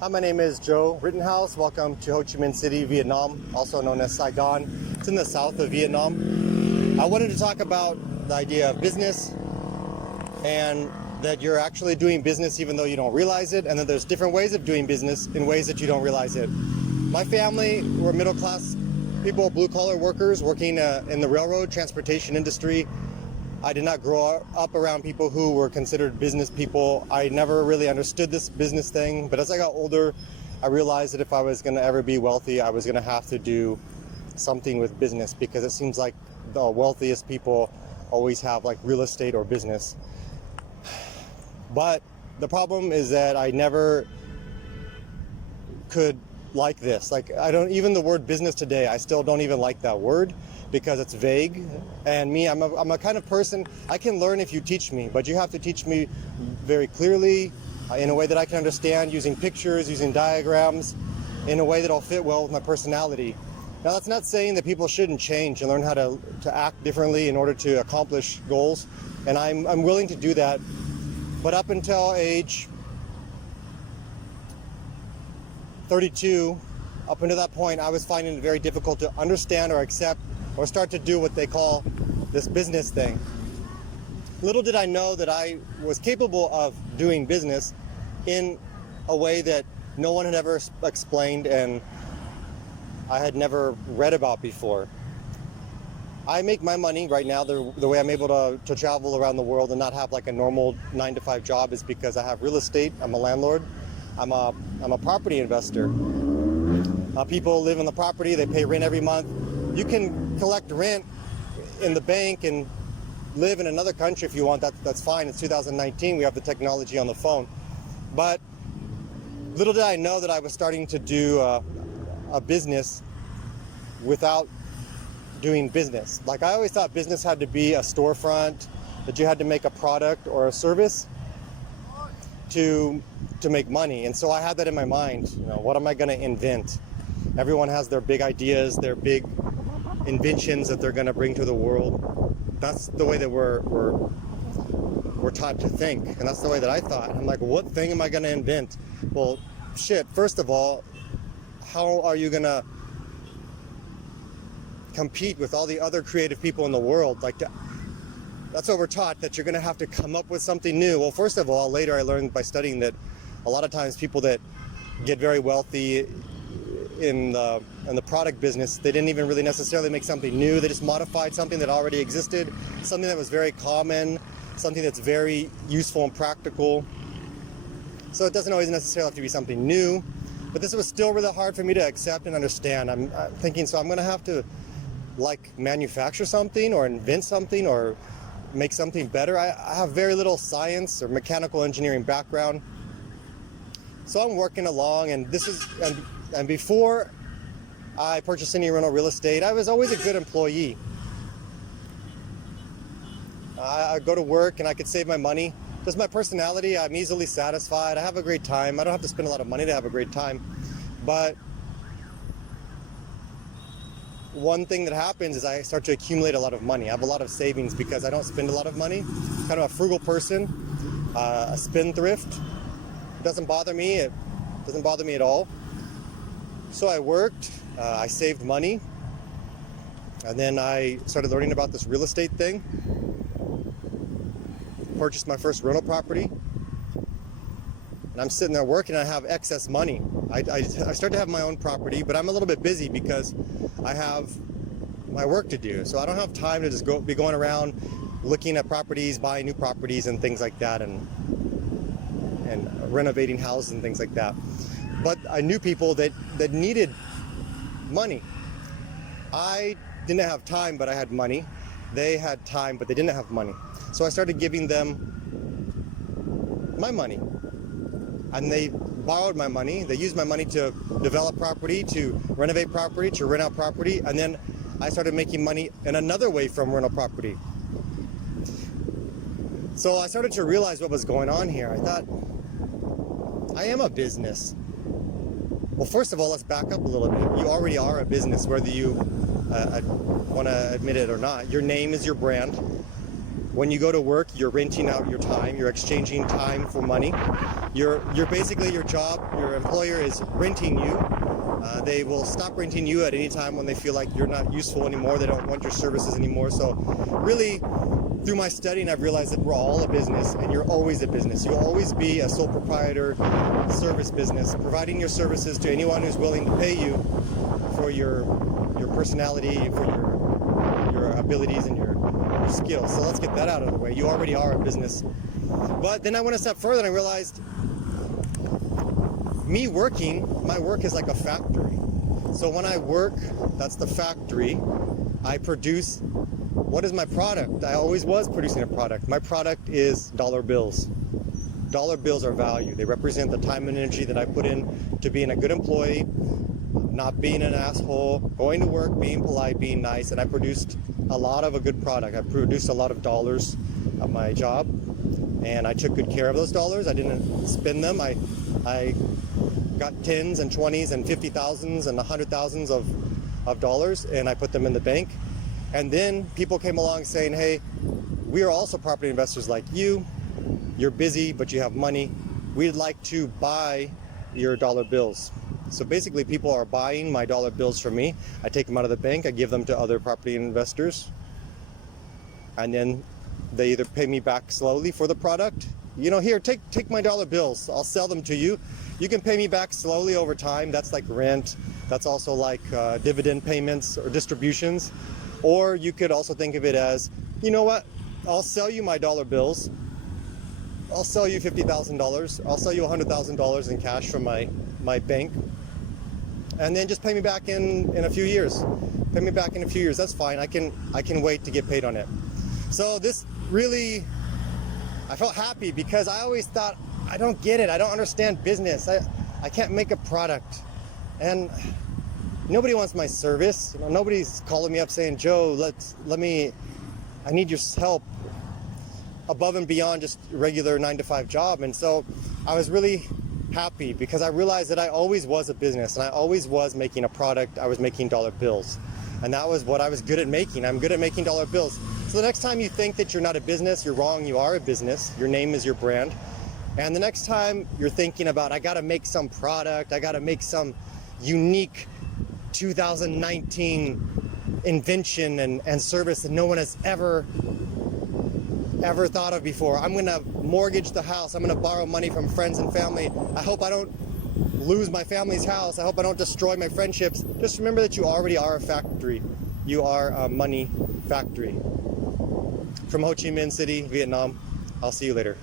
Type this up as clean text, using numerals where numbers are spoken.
Hi, my name is Joe Rittenhouse. Welcome to Ho Chi Minh City, Vietnam, also known as Saigon. It's in the south of Vietnam. I wanted to talk about the idea of business and that you're actually doing business even though you don't realize it, and that there's different ways of doing business in ways that you don't realize it. My family were middle class people, blue collar workers working in the railroad transportation industry. I did not grow up around people who were considered business people. I never really understood this business thing, but as I got older, I realized that if I was going to ever be wealthy, I was going to have to do something with business, because it seems like the wealthiest people always have like real estate or business. But the problem is that I never could like this. Like, I don't, even the word business today, I still don't even like that word, because it's vague. And me, I'm a kind of person, I can learn if you teach me, but you have to teach me very clearly, in a way that I can understand, using pictures, using diagrams, in a way that'll fit well with my personality. Now, that's not saying that people shouldn't change and learn how to act differently in order to accomplish goals. And I'm willing to do that. But up until age 32, up until that point, I was finding it very difficult to understand or accept or start to do what they call this business thing. Little did I know that I was capable of doing business in a way that no one had ever explained and I had never read about before. I make my money right now, the way I'm able to travel around the world and not have like a normal 9-to-5 job is because I have real estate. I'm a landlord. I'm a property investor. People live in the property, they pay rent every month. You can collect rent in the bank and live in another country if you want. That's fine. It's 2019. We have the technology on the phone. But little did I know that I was starting to do a business without doing business. Like, I always thought business had to be a storefront, that you had to make a product or a service to make money. And so I had that in my mind. You know, what am I going to invent? Everyone has their big ideas, their big inventions that they're going to bring to the world. That's the way that we're taught to think, and that's the way that I thought. I'm like, what thing am I going to invent? Well, shit, first of all, how are you going to compete with all the other creative people in the world? Like, that's what we're taught, that you're going to have to come up with something new. Well, first of all, later I learned by studying that a lot of times people that get very wealthy in the product business, they didn't even really necessarily make something new. They just modified something that already existed, something that was very common, something that's very useful and practical. So it doesn't always necessarily have to be something new, but this was still really hard for me to accept and understand. I'm thinking, so I'm going to have to like manufacture something or invent something or make something better. I have very little science or mechanical engineering background. So I'm working along, and and before I purchased any rental real estate, I was always a good employee. I go to work and I could save my money. Just my personality, I'm easily satisfied. I have a great time. I don't have to spend a lot of money to have a great time. But one thing that happens is I start to accumulate a lot of money. I have a lot of savings because I don't spend a lot of money. I'm kind of a frugal person, a spendthrift. It doesn't bother me. It doesn't bother me at all. So I worked, I saved money, and then I started learning about this real estate thing. Purchased my first rental property, and I'm sitting there working, and I have excess money. I start to have my own property, but I'm a little bit busy because I have my work to do. So I don't have time to just be going around looking at properties, buying new properties and things like that, and renovating houses and things like that. But I knew people that needed money. I didn't have time, but I had money. They had time, but they didn't have money. So I started giving them my money. And they borrowed my money. They used my money to develop property, to renovate property, to rent out property. And then I started making money in another way from rental property. So I started to realize what was going on here. I thought, I am a business. Well, first of all, let's back up a little bit. You already are a business, whether you want to admit it or not. Your name is your brand. When you go to work, you're renting out your time, you're exchanging time for money. You're basically, your job, your employer is renting you. They will stop renting you at any time when they feel like you're not useful anymore. They don't want your services anymore. So really, through my studying, I've realized that we're all a business, and you're always a business. You'll always be a sole proprietor service business, providing your services to anyone who's willing to pay you for your personality, for your abilities and your skills. So let's get that out of the way. You already are a business. But then I went a step further and I realized me working, my work is like a factory. So when I work, that's the factory. I produce, what is my product? I always was producing a product. My product is dollar bills. Dollar bills are value. They represent the time and energy that I put in to being a good employee, not being an asshole, going to work, being polite, being nice, and I produced a lot of a good product. I produced a lot of dollars at my job, and I took good care of those dollars. I didn't spend them. I got tens and 20s and 50,000s and 100,000s of dollars, and I put them in the bank. And then people came along saying, hey, we are also property investors like you. You're busy, but you have money. We'd like to buy your dollar bills. So basically, people are buying my dollar bills from me. I take them out of the bank, I give them to other property investors, and then they either pay me back slowly for the product. You know, here, take my dollar bills. I'll sell them to you. You can pay me back slowly over time. That's like rent. That's also like dividend payments or distributions. Or you could also think of it as, you know what? I'll sell you my dollar bills. I'll sell you $50,000. I'll sell you $100,000 in cash from my bank. And then just pay me back in a few years. Pay me back in a few years. That's fine. I can wait to get paid on it. So this really, I felt happy because I always thought, I don't get it. I don't understand business. I can't make a product. And nobody wants my service. You know, nobody's calling me up saying, Joe, I need your help above and beyond just a regular 9-to-5 job. And so I was really happy because I realized that I always was a business and I always was making a product. I was making dollar bills, and that was what I was good at making. I'm good at making dollar bills. So the next time you think that you're not a business, you're wrong. You are a business. Your name is your brand. And the next time you're thinking about, I got to make some product, I got to make some unique 2019 invention and service that no one has ever thought of before. I'm gonna mortgage the house. I'm gonna borrow money from friends and family. I hope I don't lose my family's house. I hope I don't destroy my friendships. Just remember that you already are a factory. You are a money factory. From Ho Chi Minh City, Vietnam. I'll see you later.